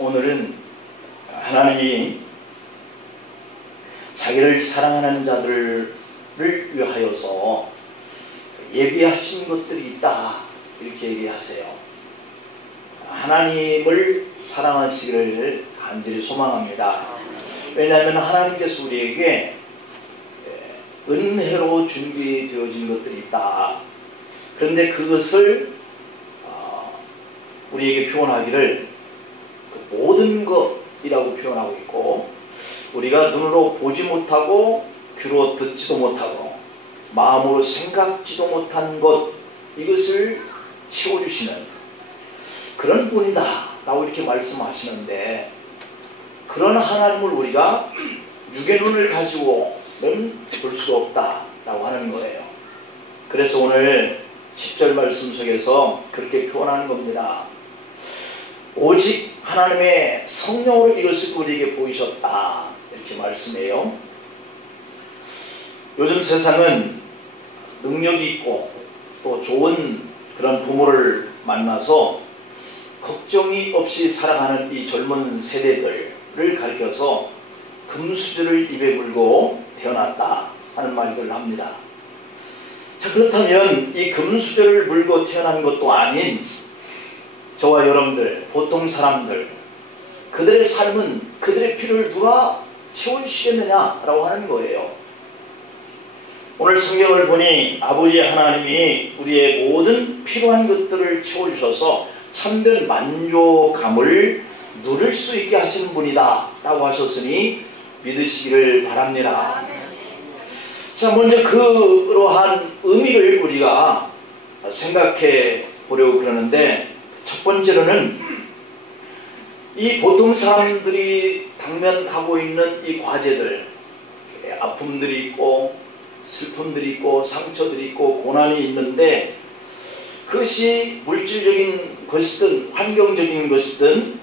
오늘은 하나님이 자기를 사랑하는 자들을 위하여서 예비하신 것들이 있다, 이렇게 얘기하세요. 하나님을 사랑하시기를 간절히 소망합니다. 왜냐하면 하나님께서 우리에게 은혜로 준비되어진 것들이 있다. 그런데 그것을 우리에게 표현하기를 그 모든 것이라고 표현하고 있고, 우리가 눈으로 보지 못하고 귀로 듣지도 못하고 마음으로 생각지도 못한 것, 이것을 채워주시는 그런 분이다 라고 이렇게 말씀하시는데, 그런 하나님을 우리가 육의 눈을 가지고는 볼 수 없다 라고 하는 거예요. 그래서 오늘 10절 말씀 속에서 그렇게 표현하는 겁니다. 오직 하나님의 성령으로 이것을 우리에게 보이셨다, 이렇게 말씀해요. 요즘 세상은 능력이 있고 또 좋은 그런 부모를 만나서 걱정이 없이 살아가는 이 젊은 세대들을 가리켜서 금수저를 입에 물고 태어났다 하는 말들을 합니다. 자, 그렇다면 이 금수저를 물고 태어난 것도 아닌 저와 여러분들, 보통 사람들, 그들의 삶은 그들의 필요를 누가 채워주시겠느냐라고 하는 거예요. 오늘 성경을 보니 아버지 하나님이 우리의 모든 필요한 것들을 채워주셔서 참된 만족감을 누릴 수 있게 하시는 분이다 라고 하셨으니 믿으시기를 바랍니다. 자, 먼저 그러한 의미를 우리가 생각해 보려고 그러는데, 첫 번째로는 이 보통 사람들이 당면하고 있는 이 과제들, 아픔들이 있고 슬픔들이 있고 상처들이 있고 고난이 있는데, 그것이 물질적인 것이든 환경적인 것이든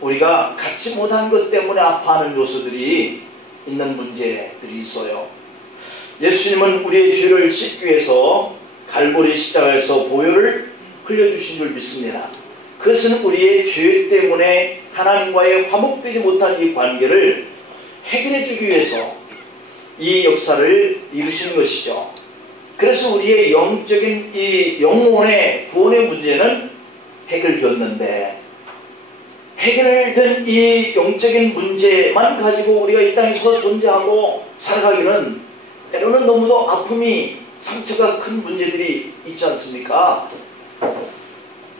우리가 갖지 못한 것 때문에 아파하는 요소들이 있는 문제들이 있어요. 예수님은 우리의 죄를 씻기 위해서 갈보리 십자가에서 보혈을 흘려주신 줄 믿습니다. 그것은 우리의 죄 때문에 하나님과의 화목되지 못한 이 관계를 해결해 주기 위해서 이 역사를 이루신 것이죠. 그래서 우리의 영적인 이 영혼의 구원의 문제는 해결되었는데, 해결된 이 영적인 문제만 가지고 우리가 이 땅에서 존재하고 살아가기는 때로는 너무도 아픔이, 상처가 큰 문제들이 있지 않습니까?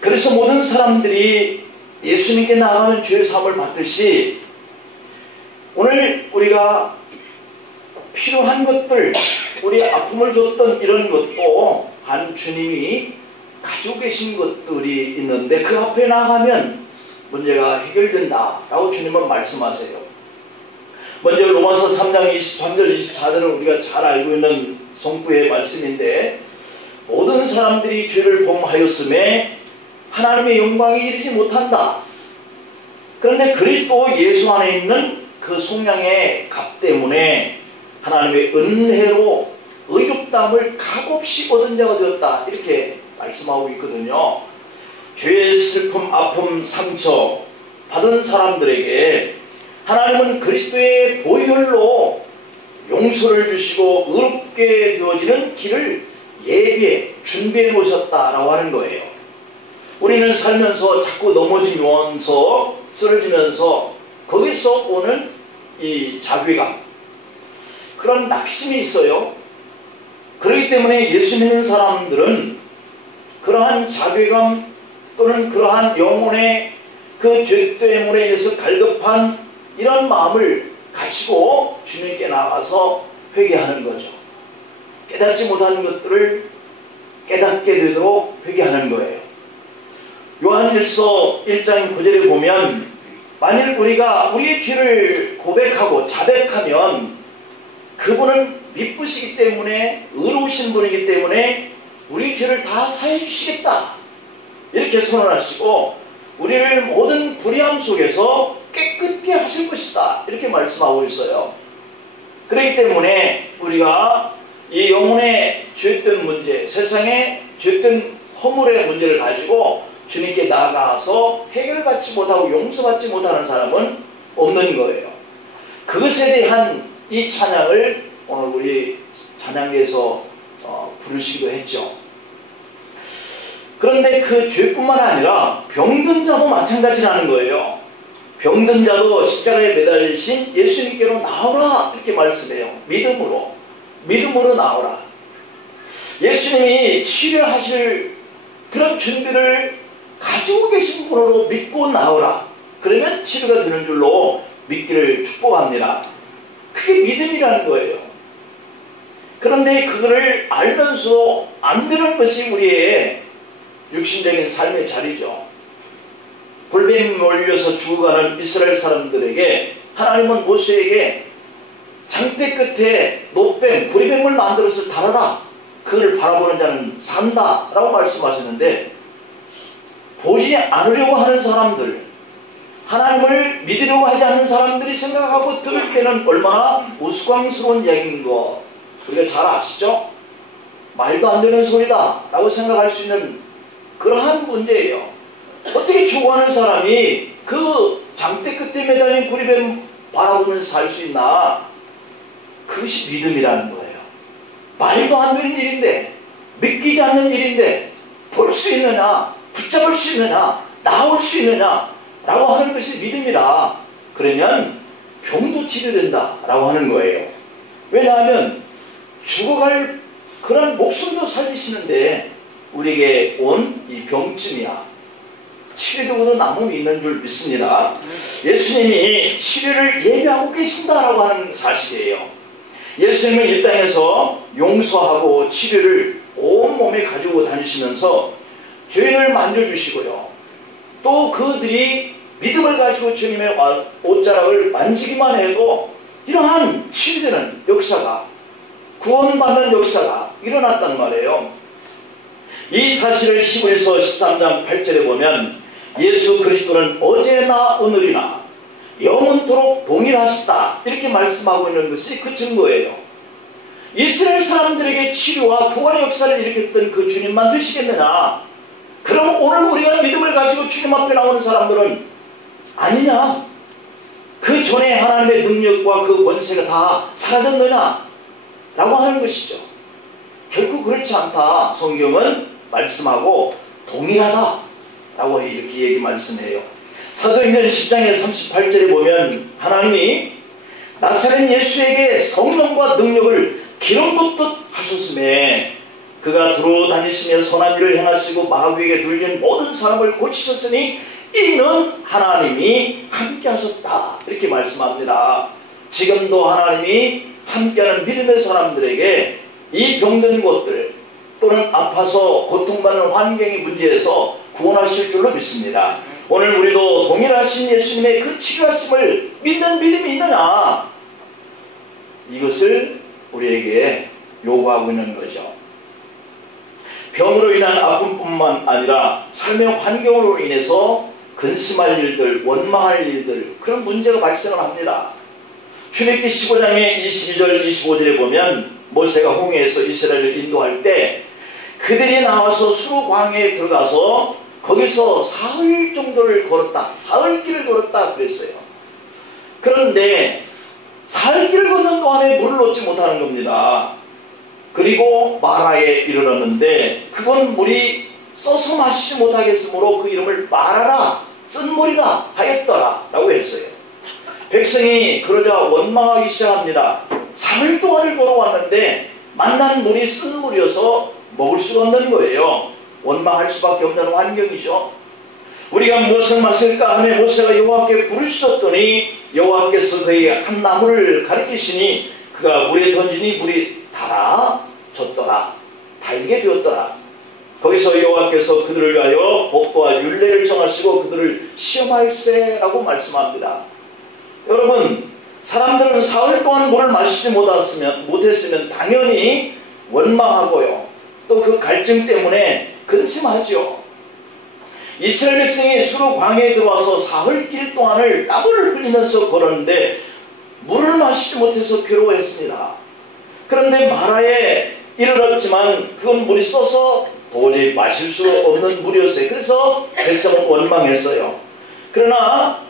그래서 모든 사람들이 예수님께 나아가면 죄의 사함을 받듯이, 오늘 우리가 필요한 것들, 우리 아픔을 줬던 이런 것도 한 주님이 가지고 계신 것들이 있는데, 그 앞에 나아가면 문제가 해결된다 라고 주님은 말씀하세요. 먼저 로마서 3장 23절 24절은 우리가 잘 알고 있는 성구의 말씀인데, 모든 사람들이 죄를 범하였음에 하나님의 영광에 이르지 못한다. 그런데 그리스도 예수 안에 있는 그 속량의 값 때문에 하나님의 은혜로 의롭다함을 값없이 얻은 자가 되었다, 이렇게 말씀하고 있거든요. 죄의 슬픔, 아픔, 상처 받은 사람들에게 하나님은 그리스도의 보혈로 용서를 주시고 의롭게 되어지는 길을 예비해 준비해 놓으셨다라고 하는 거예요. 우리는 살면서 자꾸 넘어지면서 쓰러지면서 거기서 오는 이 자괴감, 그런 낙심이 있어요. 그렇기 때문에 예수 믿는 사람들은 그러한 자괴감 또는 그러한 영혼의 그 죄 때문에 인해서 갈급한 이런 마음을 가지고 주님께 나가서 회개하는 거죠. 깨닫지 못하는 것들을 깨닫게 되도록 회개하는 거예요. 요한일서 1장 9절에 보면, 만일 우리가 우리의 죄를 고백하고 자백하면 그분은 미쁘시기 때문에, 의로우신 분이기 때문에 우리 죄를 다 사해 주시겠다, 이렇게 선언하시고 우리를 모든 불의함 속에서 깨끗게 하실 것이다, 이렇게 말씀하고 있어요. 그렇기 때문에 우리가 이 영혼의 죄된 문제, 세상의 죄된 허물의 문제를 가지고 주님께 나아가서 해결받지 못하고 용서받지 못하는 사람은 없는 거예요. 그것에 대한 이 찬양을 오늘 우리 찬양에서 부르시기도 했죠. 그런데 그 죄뿐만 아니라 병든 자도 마찬가지라는 거예요. 병든 자도 십자가에 매달리신 예수님께로 나오라 이렇게 말씀해요. 믿음으로 나오라. 예수님이 치료하실 그런 준비를 가지고 계신 분으로 믿고 나오라. 그러면 치료가 되는 줄로 믿기를 축복합니다. 그게 믿음이라는 거예요. 그런데 그거를 알면서 안 되는 것이 우리의 육신적인 삶의 자리죠. 불뱀이 몰려서 죽어가는 이스라엘 사람들에게 하나님은 모세에게 장대 끝에 노뱀, 구리뱀을 만들어서 달아라. 그걸 바라보는 자는 산다 라고 말씀하셨는데, 보지 않으려고 하는 사람들, 하나님을 믿으려고 하지 않는 사람들이 생각하고 들을 때는 얼마나 우스꽝스러운 이야기인 거 우리가 잘 아시죠? 말도 안 되는 소리다 라고 생각할 수 있는 그러한 문제예요. 어떻게 죽어가는 사람이 그 장대 끝에 매달린 구리뱀 바라보면서 살 수 있나? 그것이 믿음이라는 거예요. 말도 안 되는 일인데, 믿기지 않는 일인데 볼 수 있느냐, 붙잡을 수 있느냐, 나올 수 있느냐 라고 하는 것이 믿음이라. 그러면 병도 치료된다 라고 하는 거예요. 왜냐하면 죽어갈 그런 목숨도 살리시는데 우리에게 온 이 병쯤이야 치료되고도 남음이 있는 줄 믿습니다. 예수님이 치료를 예비하고 계신다라고 하는 사실이에요. 예수님은 이 땅에서 용서하고 치료를 온몸에 가지고 다니시면서 죄인을 만져주시고요. 또 그들이 믿음을 가지고 주님의 옷자락을 만지기만 해도 이러한 치유되는 역사가, 구원받는 역사가 일어났단 말이에요. 이 사실을 히브리서 13장 8절에 보면 예수 그리스도는 어제나 오늘이나 영원토록 동일하시다 이렇게 말씀하고 있는 것이 그 증거예요. 이스라엘 사람들에게 치료와 구원의 역사를 일으켰던 그 주님만 되시겠느냐? 그럼 오늘 우리가 믿음을 가지고 주님 앞에 나오는 사람들은 아니냐? 그 전에 하나님의 능력과 그 권세가 다 사라졌느냐? 라고 하는 것이죠. 결코 그렇지 않다. 성경은 말씀하고 동일하다 라고 이렇게 말씀해요. 사도행전 10장의 38절에 보면 하나님이 나사렛 예수에게 성령과 능력을 기름 붓듯 하셨음에 그가 두루 다니시며 선한 일을 행하시고 마귀에게 눌린 모든 사람을 고치셨으니 이는 하나님이 함께 하셨다 이렇게 말씀합니다. 지금도 하나님이 함께하는 믿음의 사람들에게 이 병든 곳들 또는 아파서 고통받는 환경의 문제에서 구원하실 줄로 믿습니다. 오늘 우리도 동일하신 예수님의 그 치료하심을 믿는 믿음이 있느냐? 이것을 우리에게 요구하고 있는 거죠. 병으로 인한 아픔뿐만 아니라 삶의 환경으로 인해서 근심할 일들, 원망할 일들, 그런 문제가 발생을 합니다. 출애굽기 15장의 22절, 25절에 보면 모세가 홍해에서 이스라엘을 인도할 때 그들이 나와서 수르 광야에 들어가서 거기서 사흘 정도를 걸었다. 사흘길을 걸었다 그랬어요. 그런데 사흘길을 걷는 동안에 물을 얻지 못하는 겁니다. 그리고 마라에 이르렀는데 그건 물이 써서 마시지 못하겠으므로 그 이름을 마라라 쓴물이다 하였더라 라고 했어요. 백성이 그러자 원망하기 시작합니다. 사흘 동안을 걸어왔는데 만난 물이 쓴 물이어서 먹을 수가 없는 거예요. 원망할 수밖에 없는 환경이죠. 우리가 무엇을 마실까 하며 모세가 여호와께 부르짖었더니 여호와께서 그에게 한 나무를 가리키시니 그가 물에 던지니 물이 달아졌더라. 달게 되었더라. 거기서 여호와께서 그들을 위하여 법도와 율례를 정하시고 그들을 시험하일세라고 말씀합니다. 여러분, 사람들은 사흘 동안 물을 마시지 못했으면 당연히 원망하고요. 또 그 갈증 때문에 근심하죠. 이스라엘 백성이 수르 광야에 들어와서 사흘길 동안을 땀을 흘리면서 걸었는데 물을 마시지 못해서 괴로워했습니다. 그런데 마라에 이르렀지만 그건 물이 써서 도저히 마실 수 없는 물이었어요. 그래서 백성은 원망했어요. 그러나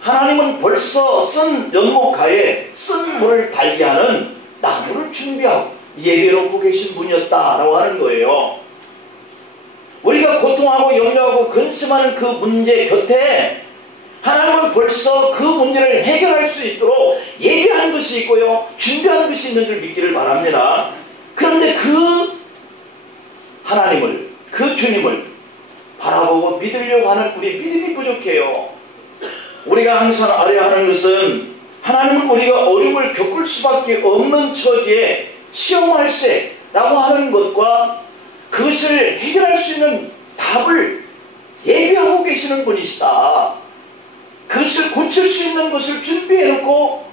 하나님은 벌써 쓴 연못가에 쓴 물을 달게 하는 나무를 준비하고 예비해놓고 계신 분이었다라고 하는 거예요. 우리가 고통하고 염려하고 근심하는 그 문제 곁에 하나님은 벌써 그 문제를 해결할 수 있도록 예비한 것이 있고요, 준비한 것이 있는 줄 믿기를 바랍니다. 그런데 그 하나님을, 그 주님을 바라보고 믿으려고 하는 우리 믿음이 부족해요. 우리가 항상 알아야 하는 것은 하나님은 우리가 어려움을 겪을 수밖에 없는 처지에 시험할세라고 하는 것과 그것을 해결할 수 있는 답을 예비하고 계시는 분이시다. 그것을 고칠 수 있는 것을 준비해놓고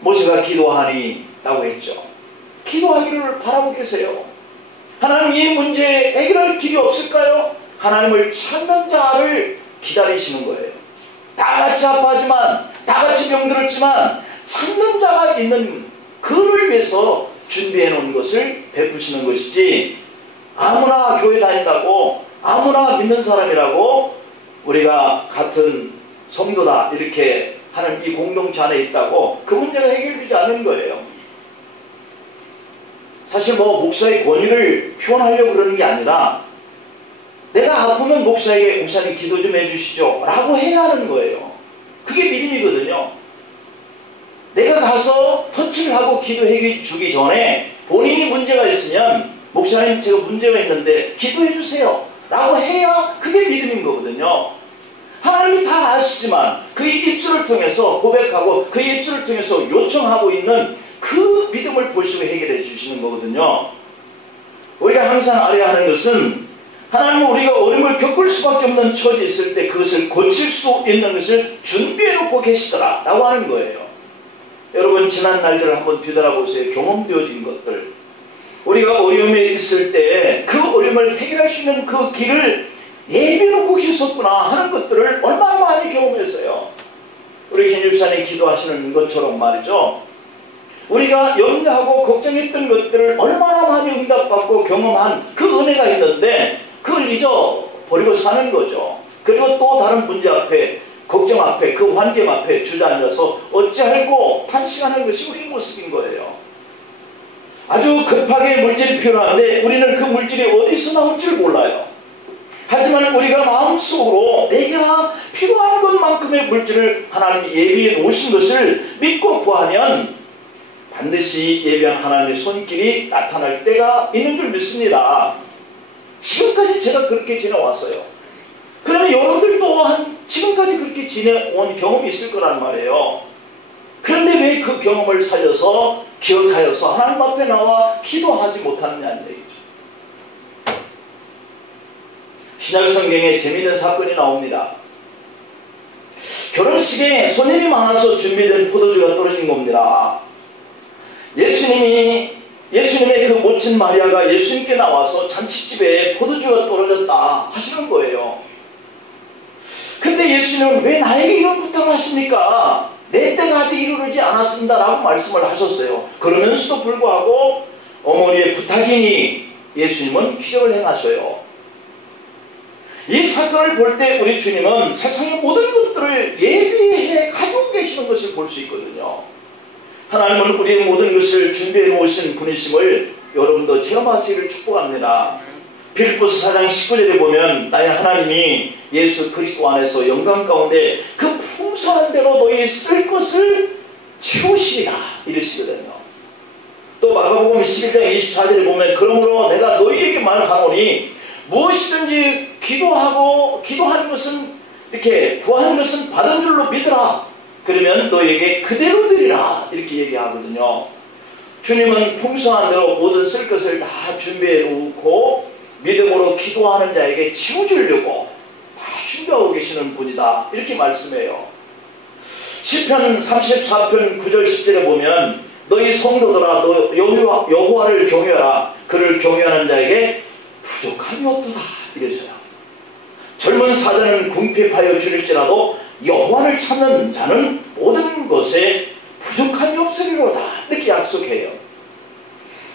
모세가 기도하니 라고 했죠. 기도하기를 바라고 계세요. 하나님, 이 문제에 해결할 길이 없을까요? 하나님을 찾는 자를 기다리시는 거예요. 다같이 아파하지만, 다같이 병들었지만 찾는 자가 있는 그를 위해서 준비해 놓은 것을 베푸시는 것이지, 아무나 교회 다닌다고, 아무나 믿는 사람이라고 우리가 같은 성도다 이렇게 하는 이 공동체 안에 있다고 그 문제가 해결되지 않는 거예요. 사실 목사의 권위를 표현하려고 그러는 게 아니라, 내가 아프면 목사에게 목사님 기도 좀 해주시죠 라고 해야 하는 거예요. 그게 믿음이거든요. 내가 가서 터치를 하고 기도해 주기 전에 본인이 문제가 있으면 목사님 제가 문제가 있는데 기도해 주세요 라고 해야 그게 믿음인 거거든요. 하나님이 다 아시지만 그의 입술을 통해서 고백하고 그의 입술을 통해서 요청하고 있는 그 믿음을 보시고 해결해 주시는 거거든요. 우리가 항상 알아야 하는 것은 하나님은 우리가 어려움을 겪을 수밖에 없는 처지에 있을 때 그것을 고칠 수 있는 것을 준비해 놓고 계시더라 라고 하는 거예요. 여러분, 지난 날들을 한번 뒤돌아보세요. 경험되어진 것들, 우리가 어려움에 있을 때 그 어려움을 해결할 수 있는 그 길을 예비해 놓고 계셨구나 하는 것들을 얼마나 많이 경험했어요. 우리 김 집사님 기도하시는 것처럼 말이죠, 우리가 염려하고 걱정했던 것들을 얼마나 많이 응답받고 경험한 그 은혜가 있는데 그걸 잊어버리고 사는 거죠. 그리고 또 다른 문제 앞에, 걱정 앞에, 그 환경 앞에 주저앉아서 어찌할고 탄식하는 것이 우리 모습인 거예요. 아주 급하게 물질이 필요한데 우리는 그 물질이 어디서 나올 줄 몰라요. 하지만 우리가 마음속으로 내가 필요한 것만큼의 물질을 하나님이 예비해 놓으신 것을 믿고 구하면 반드시 예비한 하나님의 손길이 나타날 때가 있는 줄 믿습니다. 지금까지 제가 그렇게 지내왔어요. 그러면 여러분들 또한 지금까지 그렇게 지내온 경험이 있을 거란 말이에요. 그런데 왜 그 경험을 살려서 기억하여서 하나님 앞에 나와 기도하지 못하느냐는 얘기죠. 신약성경에 재미있는 사건이 나옵니다. 결혼식에 손님이 많아서 준비된 포도주가 떨어진 겁니다. 예수님의 그 모친 마리아가 예수님께 나와서 잔치집에 포도주가 떨어졌다 하시는 거예요. 근데 예수님은 왜 나에게 이런 부탁을 하십니까? 내 때가 아직 이르지 않았습니다 라고 말씀을 하셨어요. 그러면서도 불구하고 어머니의 부탁이니 예수님은 기적을 행하셔요. 이 사건을 볼 때 우리 주님은 세상의 모든 것들을 예비해 가지고 계시는 것을 볼 수 있거든요. 하나님은 우리의 모든 것을 준비해 놓으신 분이심을 여러분도 체험하시기를 축복합니다. 빌립보서 4장 19절에 보면 나의 하나님이 예수 그리스도 안에서 영광 가운데 그 풍성한 대로 너희 쓸 것을 채우시리라 이러시거든요. 또 마가복음 11장 24절에 보면 그러므로 내가 너희에게 말하노니 무엇이든지 기도하는 것은 이렇게 구하는 것은 받은 줄로 믿으라. 그러면 너희에게 그대로 드리라 이렇게 얘기하거든요. 주님은 풍성한 대로 모든 쓸 것을 다 준비해 놓고 믿음으로 기도하는 자에게 채워주려고 다 준비하고 계시는 분이다 이렇게 말씀해요. 시편 34편 9절 10절에 보면 너희 성도들아 너 여호와를 경외하라. 그를 경외하는 자에게 부족함이 없도다 이래서요. 젊은 사자는 궁핍하여 줄일지라도 여호와를 찾는 자는 모든 것에 부족함이 없으리로다 이렇게 약속해요.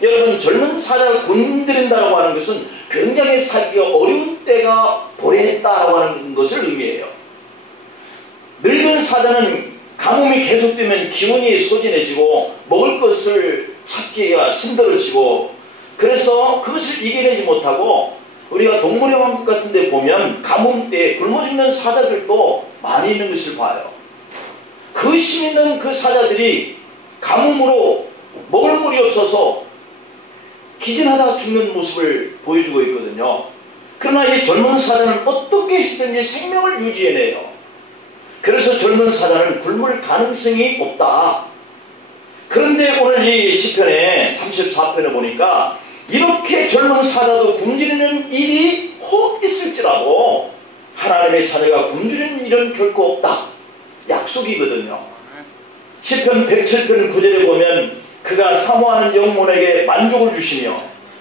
여러분, 젊은 사자가 굶드린다고 하는 것은 굉장히 살기가 어려운 때가 도래했다라고 하는 것을 의미해요. 늙은 사자는 가뭄이 계속되면 기운이 소진해지고 먹을 것을 찾기가 힘들어지고, 그래서 그것을 이겨내지 못하고, 우리가 동물의 왕국 같은 데 보면 가뭄 때 굶어 죽는 사자들도 많이 있는 것을 봐요. 그 힘 있는 그 사자들이 가뭄으로 먹을 물이 없어서 기진하다 죽는 모습을 보여주고 있거든요. 그러나 이 젊은 사자는 어떻게 해든지 생명을 유지해내요. 그래서 젊은 사자는 굶을 가능성이 없다. 그런데 오늘 이 시편에 34편에 보니까 이렇게 젊은 사자도 굶주리는 일이 혹 있을지라도 하나님의 자녀가 굶주리는 일은 결코 없다. 약속이거든요. 시편 107편 9절에 보면 그가 사모하는 영혼에게 만족을 주시며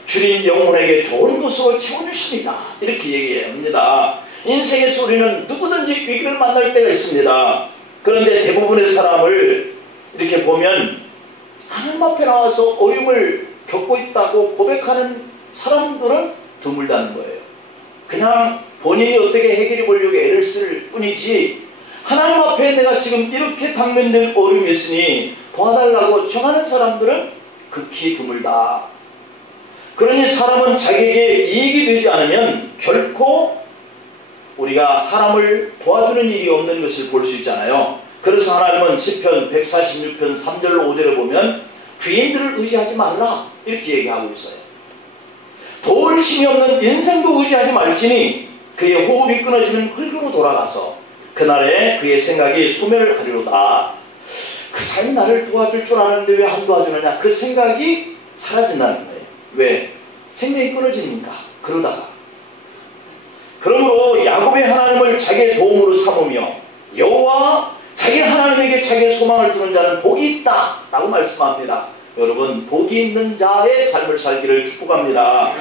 줄인 영혼에게 좋은 것으로 채워주십니다. 이렇게 얘기합니다. 인생에서 우리는 누구든지 위기를 만날 때가 있습니다. 그런데 대부분의 사람을 이렇게 보면 하나님 앞에 나와서 어려움을 겪고 있다고 고백하는 사람들은 드물다는 거예요. 그냥 본인이 어떻게 해결해 보려고 애를 쓸 뿐이지, 하나님 앞에 내가 지금 이렇게 당면된 어려움이 있으니 도와달라고 청하는 사람들은 극히 드물다. 그러니 사람은 자기에게 이익이 되지 않으면 결코 우리가 사람을 도와주는 일이 없는 것을 볼 수 있잖아요. 그래서 하나님은 시편 146편 3절로 5절에 보면 귀인들을 의지하지 말라 이렇게 얘기하고 있어요. 도울 힘이 없는 인생도 의지하지 말지니 그의 호흡이 끊어지면 흙으로 돌아가서 그날에 그의 생각이 소멸을 하리로다. 그 사람이 나를 도와줄 줄 아는데 왜 안 도와주느냐, 그 생각이 사라진다는 거예요. 왜? 생명이 끊어지니까. 그러다가 그러므로 야곱의 하나님을 자기의 도움으로 삼으며 여호와 자기 하나님에게 자기의 소망을 두는 자는 복이 있다 라고 말씀합니다. 여러분, 복이 있는 자의 삶을 살기를 축복합니다.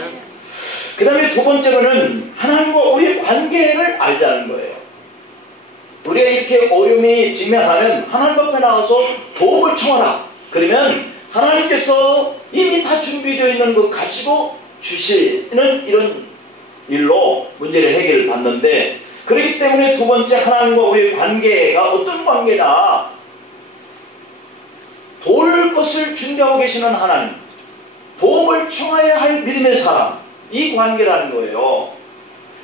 그 다음에 두 번째로는 하나님과 우리의 관계를 알자는 거예요. 우리가 이렇게 어려움이 직면하면 하나님 앞에 나와서 도움을 청하라. 그러면 하나님께서 이미 다 준비되어 있는 것 가지고 주시는 이런 일로 문제를 해결을 받는데, 그렇기 때문에 두 번째 하나님과 우리의 관계가 어떤 관계냐, 도울 것을 준비하고 계시는 하나님, 도움을 청해야 할 믿음의 사람, 이 관계라는 거예요.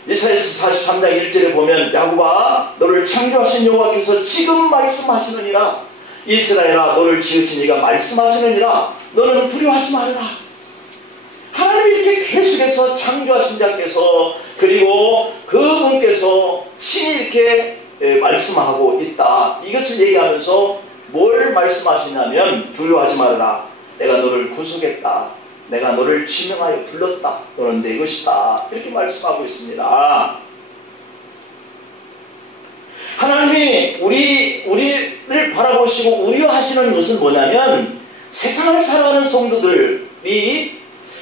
이사야서 43장 1절에 보면 야곱아 너를 창조하신 여호와께서 지금 말씀하시느니라, 이스라엘아 너를 지으신 이가 말씀하시느니라, 너는 두려워하지 말아라. 하나님이 이렇게 계속해서 창조하신 자께서, 그리고 그분께서 친히 이렇게 말씀하고 있다. 이것을 얘기하면서 뭘 말씀하시냐면 두려워하지 말아라. 내가 너를 구속했다. 내가 너를 지명하여 불렀다. 너는 내 것이다. 이렇게 말씀하고 있습니다. 하나님이 우리를 바라보시고 우려하시는 것은 뭐냐면, 세상을 살아가는 성도들이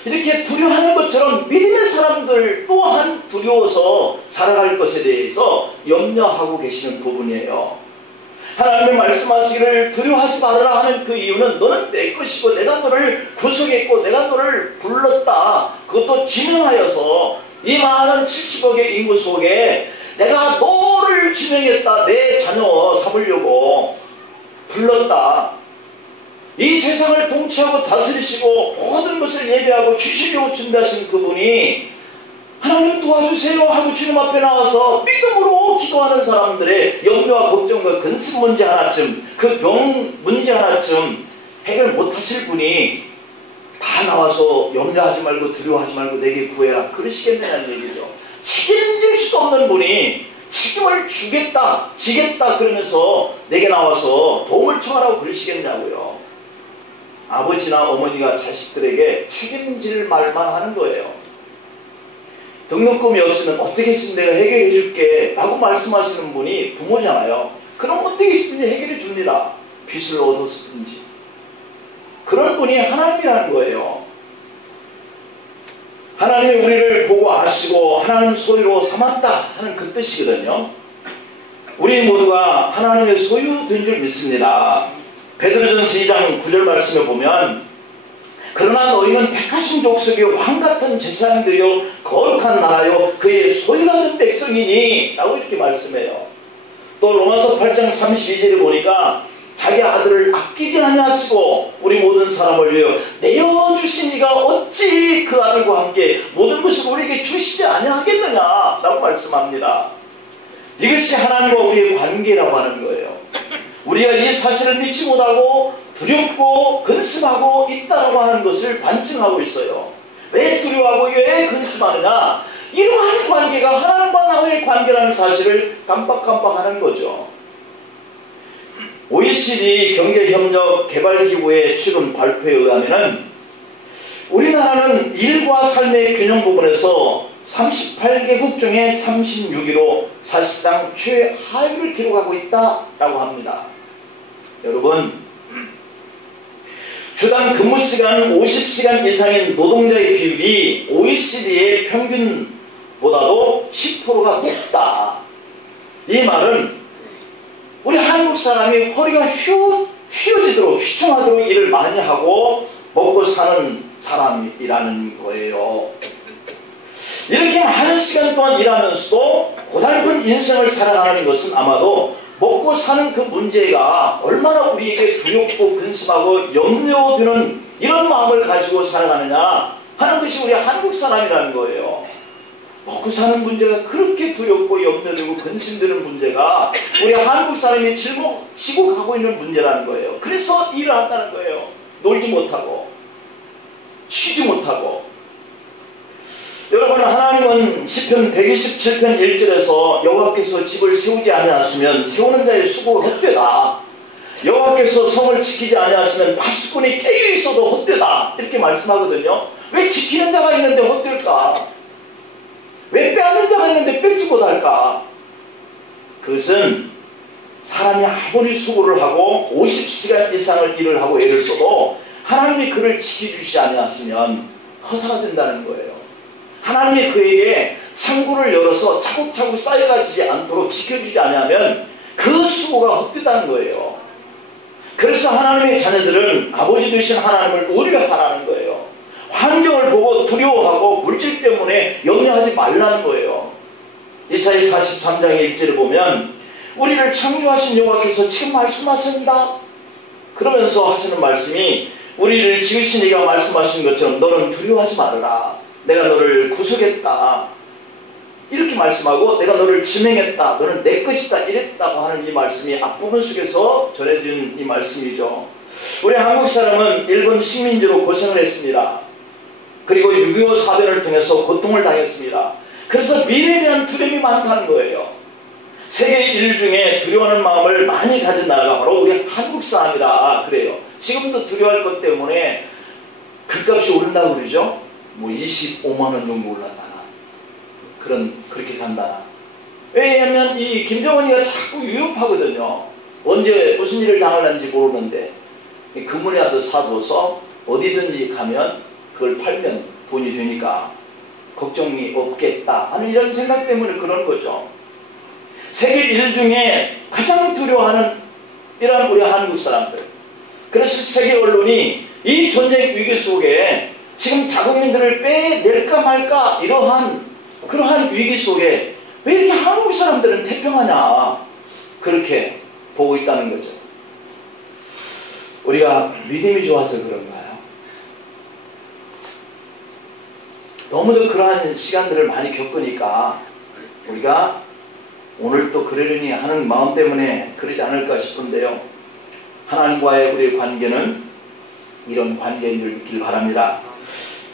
이렇게 두려워하는 것처럼 믿음의 사람들 또한 두려워서 살아갈 것에 대해서 염려하고 계시는 부분이에요. 하나님이 말씀하시기를 두려워하지 말아라 하는 그 이유는 너는 내 것이고 내가 너를 구속했고 내가 너를 불렀다. 그것도 지명하여서 이 많은 70억의 인구 속에 내가 너를 지명했다. 내 자녀 삼으려고 불렀다. 이 세상을 통치하고 다스리시고 모든 것을 예배하고 주시려고 준비하신 그분이 하나님 도와주세요 하고 주님 앞에 나와서 믿음으로 기도하는 사람들의 염려와 걱정과 근심 문제 하나쯤, 그 병 문제 하나쯤 해결 못하실 분이 다 나와서 염려하지 말고 두려워하지 말고 내게 구해라 그러시겠느냐는 얘기죠. 책임질 수 없는 분이 책임을 주겠다 지겠다 그러면서 내게 나와서 도움을 청하라고 그러시겠냐고요. 아버지나 어머니가 자식들에게 책임질 말만 하는 거예요. 등록금이 없으면 어떻게 했으면 내가 해결해 줄게 라고 말씀하시는 분이 부모잖아요. 그럼 어떻게 했으면 해결해 줍니다. 빚을 얻었든지. 그런 분이 하나님이라는 거예요. 하나님이 우리를 보고 아시고 하나님 소유로 삼았다 하는 그 뜻이거든요. 우리 모두가 하나님의 소유된 줄 믿습니다. 베드로전서 2장 9절 말씀에 보면 그러나 너희는 택하신 족속이요 왕같은 제사장들이요 거룩한 나라요 그의 소유가 된 백성이니 라고 이렇게 말씀해요. 또 로마서 8장 32절에 보니까 자기 아들을 아끼지 아니하시고 우리 모든 사람을 위하여 내어주신 이가 어찌 그 아들과 함께 모든 것을 우리에게 주시지 아니하겠느냐 라고 말씀합니다. 이것이 하나님과 우리의 관계라고 하는 거예요. 우리가 이 사실을 믿지 못하고 두렵고 근심하고 있다라고 하는 것을 반증하고 있어요. 왜 두려워하고 왜 근심하느냐? 이러한 관계가 하나님과 나의 관계라는 사실을 깜빡깜빡하는 거죠. OECD 경제협력개발기구의 최근 발표에 의하면 우리나라는 일과 삶의 균형 부분에서 38개국 중에 36위로 사실상 최하위를 기록하고 있다라고 합니다. 여러분, 주당 근무시간 50시간 이상인 노동자의 비율이 OECD의 평균보다도 10%가 높다. 이 말은 우리 한국 사람이 허리가 휘어지도록 휘청하도록 일을 많이 하고 먹고 사는 사람이라는 거예요. 이렇게 많은 시간 동안 일하면서도 고달픈 인생을 살아가는 것은 아마도 먹고 사는 그 문제가 얼마나 우리에게 두렵고 근심하고 염려되는 이런 마음을 가지고 살아가느냐 하는 것이 우리 한국 사람이라는 거예요. 먹고 사는 문제가 그렇게 두렵고 염려되고 근심되는 문제가 우리 한국 사람이 짊어지고 가고 있는 문제라는 거예요. 그래서 일을 한다는 거예요. 놀지 못하고 쉬지 못하고. 여러분, 하나님은 시편 127편 1절에서 여호와께서 집을 세우지 아니하시면 세우는 자의 수고가 헛되다. 여호와께서 성을 지키지 아니하시면 파수꾼이 깨어 있어도 헛되다. 이렇게 말씀하거든요. 왜 지키는 자가 있는데 헛될까? 왜 빼앗는 자가 있는데 뺏지 못할까? 그것은 사람이 아무리 수고를 하고 50시간 이상을 일을 하고 애를 써도 하나님이 그를 지켜주시지 아니하시면 허사가 된다는 거예요. 하나님이 그에게 창구를 열어서 차곡차곡 쌓여가지 않도록 지켜주지 않으면 그 수고가 헛되다는 거예요. 그래서 하나님의 자녀들은 아버지 되신 하나님을 의뢰하라는 거예요. 환경을 보고 두려워하고 물질 때문에 염려하지 말라는 거예요. 이사야 43장의 1절을 보면 우리를 창조하신 여호와께서 지금 말씀하신다 그러면서 하시는 말씀이 우리를 지으신 이가 말씀하신 것처럼 너는 두려워하지 말아라. 내가 너를 구속했다. 이렇게 말씀하고 내가 너를 지명했다. 너는 내 것이다. 이랬다고 하는 이 말씀이 앞부분 속에서 전해진 이 말씀이죠. 우리 한국 사람은 일본 식민지로 고생을 했습니다. 그리고 6.25 사변을 통해서 고통을 당했습니다. 그래서 미래에 대한 두려움이 많다는 거예요. 세계 인류 중에 두려워하는 마음을 많이 가진 나라가 바로 우리 한국 사람이라 그래요. 지금도 두려워할 것 때문에 금값이 오른다고 그러죠. 뭐 25만 원 정도 올랐다나 그렇게 간다나. 왜냐하면 이 김정은이가 자꾸 위협하거든요. 언제 무슨 일을 당할는지 모르는데 금은이라도 사둬서 어디든지 가면 그걸 팔면 돈이 되니까 걱정이 없겠다 하는 이런 생각 때문에 그런 거죠. 세계 일 중에 가장 두려워하는 이런 우리 한국 사람들. 그래서 세계 언론이 이 전쟁 위기 속에 지금 자국민들을 빼낼까 말까 그러한 위기 속에 왜 이렇게 한국 사람들은 태평하냐 그렇게 보고 있다는 거죠. 우리가 믿음이 좋아서 그런가요? 너무도 그러한 시간들을 많이 겪으니까 우리가 오늘 또 그러려니 하는 마음 때문에 그러지 않을까 싶은데요. 하나님과의 우리의 관계는 이런 관계인 줄 믿길 바랍니다.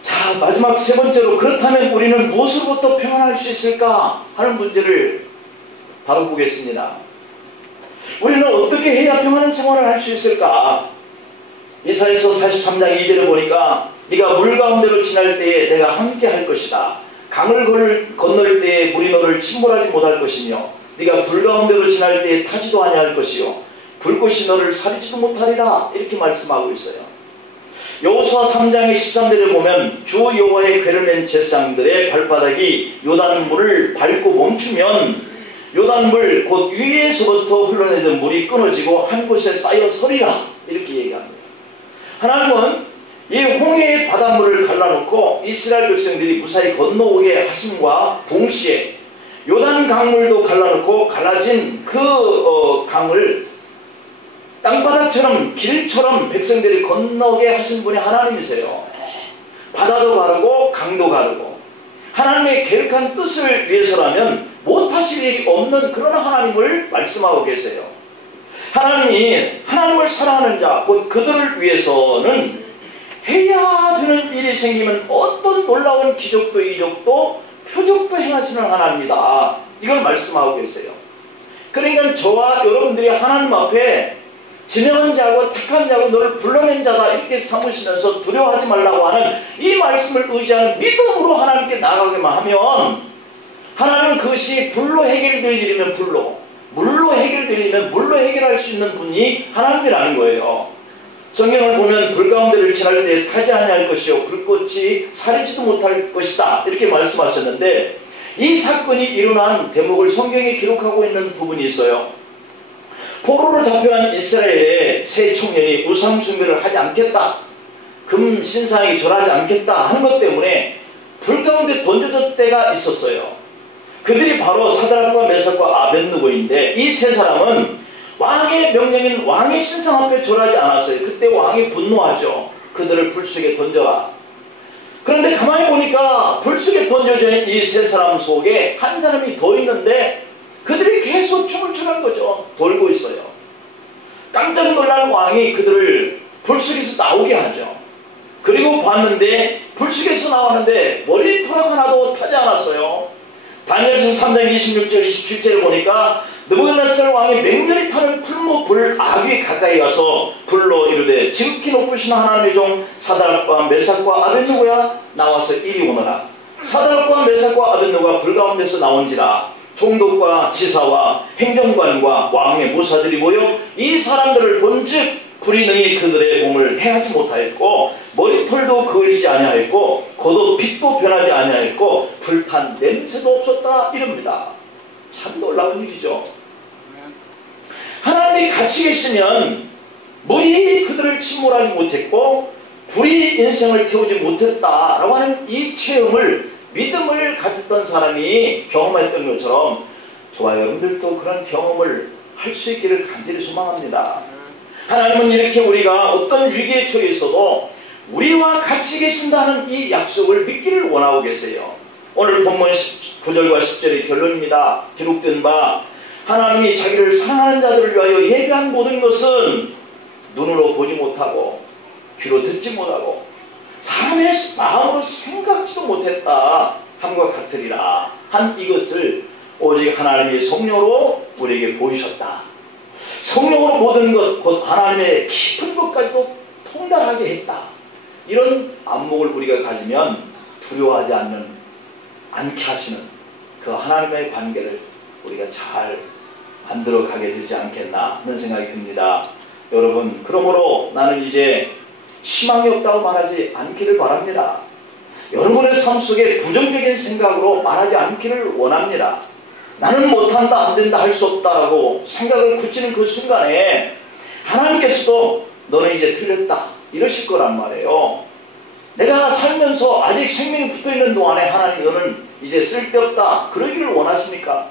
자, 마지막 세 번째로 그렇다면 우리는 무엇으로부터 평안할 수 있을까 하는 문제를 다뤄보겠습니다. 우리는 어떻게 해야 평안한 생활을 할 수 있을까? 이사야서 43장 2절에 보니까 네가 물 가운데로 지날 때에 내가 함께 할 것이다. 강을 건널 때에 물이 너를 침몰하지 못할 것이며 네가 불 가운데로 지날 때에 타지도 아니할 것이요 불꽃이 너를 사리지도 못하리라. 이렇게 말씀하고 있어요. 여호수아 3장의 13절에 보면 주 여호와의 궤를 낸 제사장들의 발바닥이 요단물을 밟고 멈추면 요단물 곧 위에서부터 흘러내던 물이 끊어지고 한 곳에 쌓여 서리라. 이렇게 얘기합니다. 하나님은 이 홍해의 바닷물을 갈라놓고 이스라엘 백성들이 무사히 건너오게 하심과 동시에 요단 강물도 갈라놓고 갈라진 그 강을 땅바닥처럼 길처럼 백성들이 건너게 하신 분이 하나님이세요. 바다도 가르고 강도 가르고 하나님의 계획한 뜻을 위해서라면 못하실 일이 없는 그런 하나님을 말씀하고 계세요. 하나님이 하나님을 사랑하는 자 곧 그들을 위해서는 해야 되는 일이 생기면 어떤 놀라운 기적도 이적도 표적도 행하시는 하나님이다. 이걸 말씀하고 계세요. 그러니까 저와 여러분들이 하나님 앞에 지명한 자고 택한 자고 너를 불러낸 자다 이렇게 삼으시면서 두려워하지 말라고 하는 이 말씀을 의지하는 믿음으로 하나님께 나아가기만 하면 하나님은 그것이 불로 해결될 일이면 불로, 물로 해결될 일이면 물로 해결할 수 있는 분이 하나님이라는 거예요. 성경을 보면 불 가운데를 지날 때 타지 아니할 것이요 불꽃이 사리지도 못할 것이다 이렇게 말씀하셨는데 이 사건이 일어난 대목을 성경에 기록하고 있는 부분이 있어요. 포로로 잡혀간 이스라엘의 세 청년이 우상 숭배를 하지 않겠다, 금 신상에게 절하지 않겠다 하는 것 때문에 불 가운데 던져질 때가 있었어요. 그들이 바로 사드락과 메삭과 아벳느고인데 이 세 사람은 왕의 명령인 왕의 신상 앞에 절하지 않았어요. 그때 왕이 분노하죠. 그들을 불 속에 던져라. 그런데 가만히 보니까 불 속에 던져진 이 세 사람 속에 한 사람이 더 있는데 그들이 계속 춤을 추는 거죠. 돌고 있어요. 깜짝 놀란 왕이 그들을 불 속에서 나오게 하죠. 그리고 봤는데 불 속에서 나왔는데 머리토락 하나도 타지 않았어요. 다니엘서 3장 26절 27절을 보니까 느부갓네살 왕이 맹렬히 타는 풀무 불 아귀 가까이 가서 불로 이르되 지극히 높으신 하나님의 종 사드락과 메삭과 아벳느고야 나와서 이리 오너라. 사드락과 메삭과 아벳느고가 불 가운데서 나온지라 총독과 지사와 행정관과 왕의 무사들이 모여 이 사람들을 본즉 불이 능히 그들의 몸을 해하지 못하였고 머리털도 그을리지 아니하였고 겉옷 빛도 변하지 아니하였고 불탄 냄새도 없었다 이럽니다. 참 놀라운 일이죠. 하나님이 같이 계시면 물이 그들을 침몰하지 못했고 불이 인생을 태우지 못했다라고 하는 이 체험을 믿음을 가졌던 사람이 경험했던 것처럼 저와 여러분들도 그런 경험을 할 수 있기를 간절히 소망합니다. 하나님은 이렇게 우리가 어떤 위기에 처해 있어도 우리와 같이 계신다는 이 약속을 믿기를 원하고 계세요. 오늘 본문 9절과 10절의 결론입니다. 기록된 바 하나님이 자기를 사랑하는 자들을 위하여 예비한 모든 것은 눈으로 보지 못하고 귀로 듣지 못하고 사람의 마음으로 생각지도 못했다 함과 같으리라 한 이것을 오직 하나님의 성령으로 우리에게 보이셨다. 성령으로 모든 것 곧 하나님의 깊은 것까지도 통달하게 했다. 이런 안목을 우리가 가지면 두려워하지 않게 하시는 그 하나님의 관계를 우리가 잘 만들어 가게 되지 않겠나 하는 생각이 듭니다. 여러분, 그러므로 나는 이제 희망이 없다고 말하지 않기를 바랍니다. 여러분의 삶 속에 부정적인 생각으로 말하지 않기를 원합니다. 나는 못한다, 안된다, 할 수 없다라고 생각을 굳히는 그 순간에 하나님께서도 너는 이제 틀렸다 이러실 거란 말이에요. 내가 살면서 아직 생명이 붙어있는 동안에 하나님 너는 이제 쓸데없다 그러기를 원하십니까?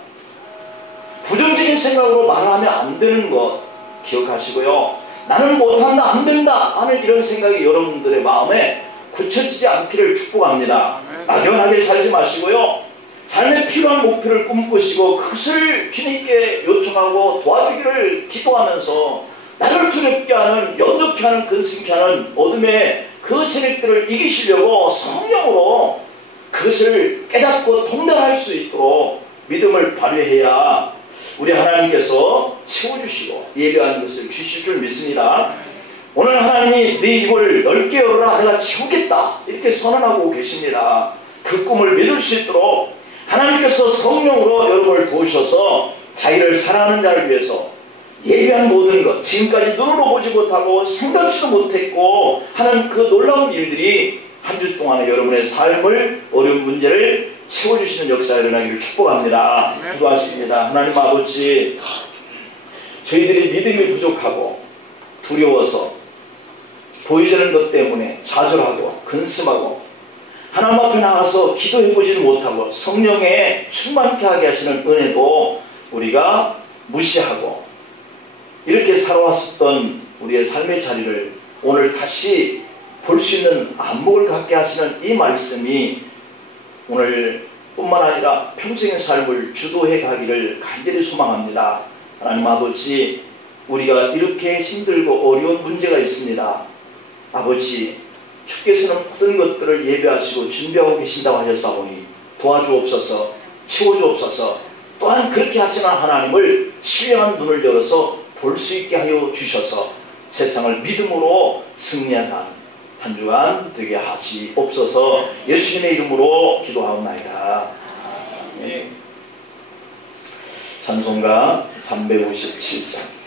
부정적인 생각으로 말하면 안 되는 것 기억하시고요. 나는 못한다, 안된다 하는 이런 생각이 여러분들의 마음에 굳혀지지 않기를 축복합니다. 막연하게 살지 마시고요. 삶에 필요한 목표를 꿈꾸시고 그것을 주님께 요청하고 도와주기를 기도하면서 나를 두렵게 하는, 연독케 하는, 근심케 하는 어둠의 그 세력들을 이기시려고 성령으로 그것을 깨닫고 통달할 수 있도록 믿음을 발휘해야 우리 하나님께서 채워주시고 예배하는 것을 주실 줄 믿습니다. 오늘 하나님이 네 입을 넓게 열어라 내가 채우겠다 이렇게 선언하고 계십니다. 그 꿈을 믿을 수 있도록 하나님께서 성령으로 여러분을 도우셔서 자기를 사랑하는 자를 위해서 예비한 모든 것, 지금까지 눈으로 보지 못하고 생각지도 못했고 하는 그 놀라운 일들이 한 주 동안에 여러분의 삶을, 어려운 문제를 채워주시는 역사가 일어나기를 축복합니다. 기도하십니다. 하나님 아버지, 저희들이 믿음이 부족하고 두려워서 보여지는 것 때문에 좌절하고 근심하고 하나님 앞에 나가서 기도해보지는 못하고 성령에 충만케 하게 하시는 은혜도 우리가 무시하고 이렇게 살아왔었던 우리의 삶의 자리를 오늘 다시 볼 수 있는 안목을 갖게 하시는 이 말씀이 오늘 뿐만 아니라 평생의 삶을 주도해 가기를 간절히 소망합니다. 하나님 아버지, 우리가 이렇게 힘들고 어려운 문제가 있습니다. 아버지, 주께서는 모든 것들을 예배하시고 준비하고 계신다고 하셨사오니 도와주옵소서, 채워주옵소서. 또한 그렇게 하시는 하나님을 신뢰한 눈을 열어서 볼 수 있게 하여 주셔서 세상을 믿음으로 승리하는 한 주간 되게 하시옵소서. 예수님의 이름으로 기도하옵나이다. 찬송가 357장.